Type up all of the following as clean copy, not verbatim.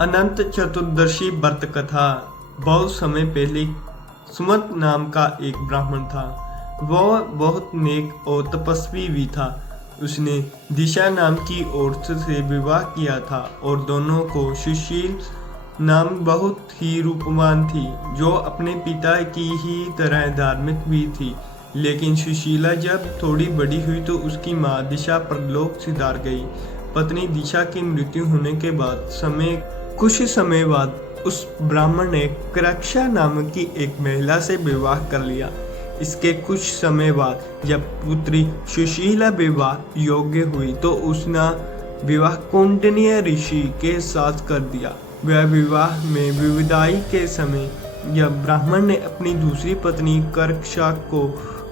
अनंत चतुर्दशी व्रत कथा। बहुत समय पहले सुमंत नाम का एक ब्राह्मण था। वह बहुत नेक और तपस्वी भी था। उसने दिशा नाम की औरत से विवाह किया था और दोनों को सुशील नाम बहुत ही रूपवान थी, जो अपने पिता की ही तरह धार्मिक भी थी। लेकिन सुशीला जब थोड़ी बड़ी हुई तो उसकी माँ दिशा परलोक सिधार गई। पत्नी दिशा की मृत्यु होने के बाद कुछ समय बाद उस ब्राह्मण ने करक्षा नाम की एक महिला से विवाह कर लिया। इसके कुछ समय बाद जब पुत्री सुशीला विवाह योग्य हुई तो उसने विवाह कौंडिन्य ऋषि के साथ कर दिया। वह विवाह में विदाई के समय जब ब्राह्मण ने अपनी दूसरी पत्नी करक्षा को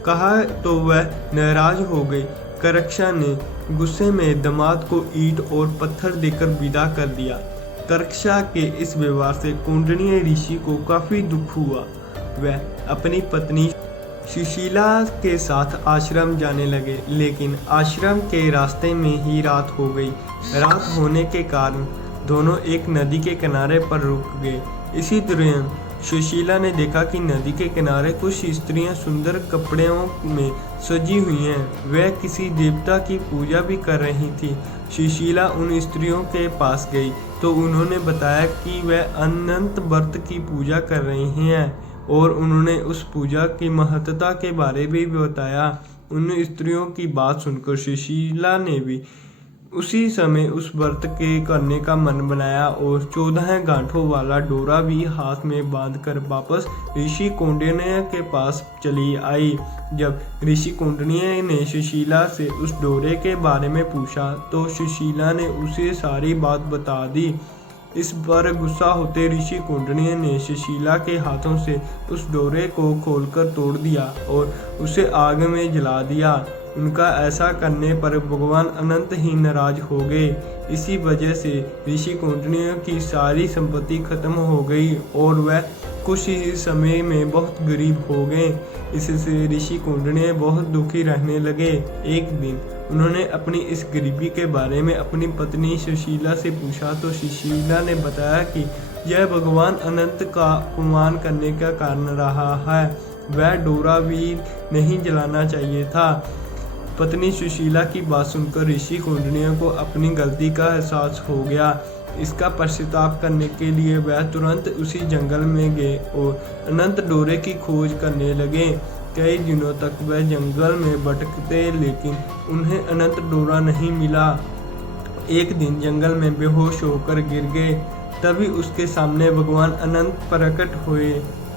कहा तो वह नाराज हो गई। करक्षा ने गुस्से में दामाद को ईंट और पत्थर देकर विदा कर दिया। करक्षा के इस व्यवहार से कौंडिन्य ऋषि को काफी दुख हुआ। वह अपनी पत्नी सुशीला के साथ आश्रम जाने लगे, लेकिन आश्रम के रास्ते में ही रात हो गई। रात होने के कारण दोनों एक नदी के किनारे पर रुक गए। इसी दौरान सुशीला ने देखा कि नदी के किनारे कुछ स्त्रियां सुंदर कपड़ों में सजी हुई हैं। वह किसी देवता की पूजा भी कर रही थी। सुशीला उन स्त्रियों के पास गई तो उन्होंने बताया कि वह अनंत व्रत की पूजा कर रही हैं और उन्होंने उस पूजा की महत्ता के बारे में भी बताया। उन स्त्रियों की बात सुनकर सुशीला ने भी उसी समय उस व्रत के करने का मन बनाया और 14 गांठों वाला डोरा भी हाथ में बांधकर वापस ऋषि कौंडिन्य के पास चली आई। जब ऋषि कौंडिन्य ने सुशीला से उस डोरे के बारे में पूछा तो सुशीला ने उसे सारी बात बता दी। इस पर गुस्सा होते ऋषि कौंडिन्य ने सुशीला के हाथों से उस डोरे को खोलकर तोड़ दिया और उसे आग में जला दिया। उनका ऐसा करने पर भगवान अनंत ही नाराज हो गए। इसी वजह से ऋषि कौंडिन्य की सारी संपत्ति खत्म हो गई और वह कुछ ही समय में बहुत गरीब हो गए। इससे ऋषि कौंडिन्य बहुत दुखी रहने लगे। एक दिन उन्होंने अपनी इस गरीबी के बारे में अपनी पत्नी सुशीला से पूछा तो सुशीला ने बताया कि यह भगवान अनंत का अपमान करने का कारण रहा है। वह डोरा भी नहीं जलाना चाहिए था। पत्नी सुशीला की बात सुनकर ऋषि कौंडिन्य को अपनी गलती का एहसास हो गया। इसका पश्चाताप करने के लिए वह तुरंत उसी जंगल में गए और अनंत डोरे की खोज करने लगे। कई दिनों तक वह जंगल में भटकते लेकिन उन्हें अनंत डोरा नहीं मिला। एक दिन जंगल में बेहोश होकर गिर गए। तभी उसके सामने भगवान अनंत प्रकट हुए।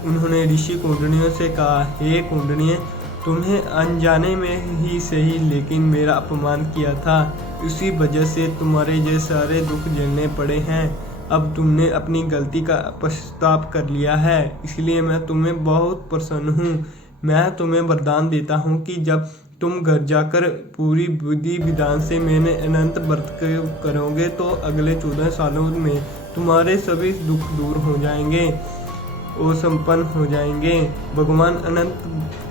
उन्होंने ऋषि कौंडिन्य से कहा, हे कौंडिन्य, तुम्हें अनजाने में ही सही लेकिन मेरा अपमान किया था। इसी वजह से तुम्हारे ये सारे दुख झेलने पड़े हैं। अब तुमने अपनी गलती का पश्चाताप कर लिया है, इसलिए मैं तुम्हें बहुत प्रसन्न हूँ। मैं तुम्हें वरदान देता हूँ कि जब तुम घर जाकर पूरी विधि विधान से मैंने अनंत व्रत करोगे तो अगले 14 सालों में तुम्हारे सभी दुख दूर हो जाएंगे और संपन्न हो जाएंगे। भगवान अनंत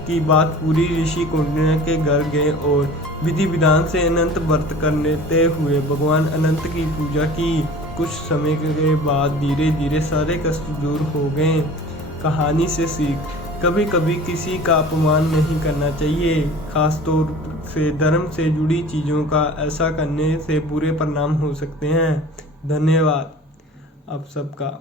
की बात पूरी ऋषि कौंडिन्य के घर गए और विधि विधान से अनंत व्रत करते हुए भगवान अनंत की पूजा की। कुछ समय के बाद धीरे धीरे सारे कष्ट दूर हो गए। कहानी से सीख, कभी कभी किसी का अपमान नहीं करना चाहिए, खासतौर से धर्म से जुड़ी चीज़ों का। ऐसा करने से बुरे परिणाम हो सकते हैं। धन्यवाद आप सबका।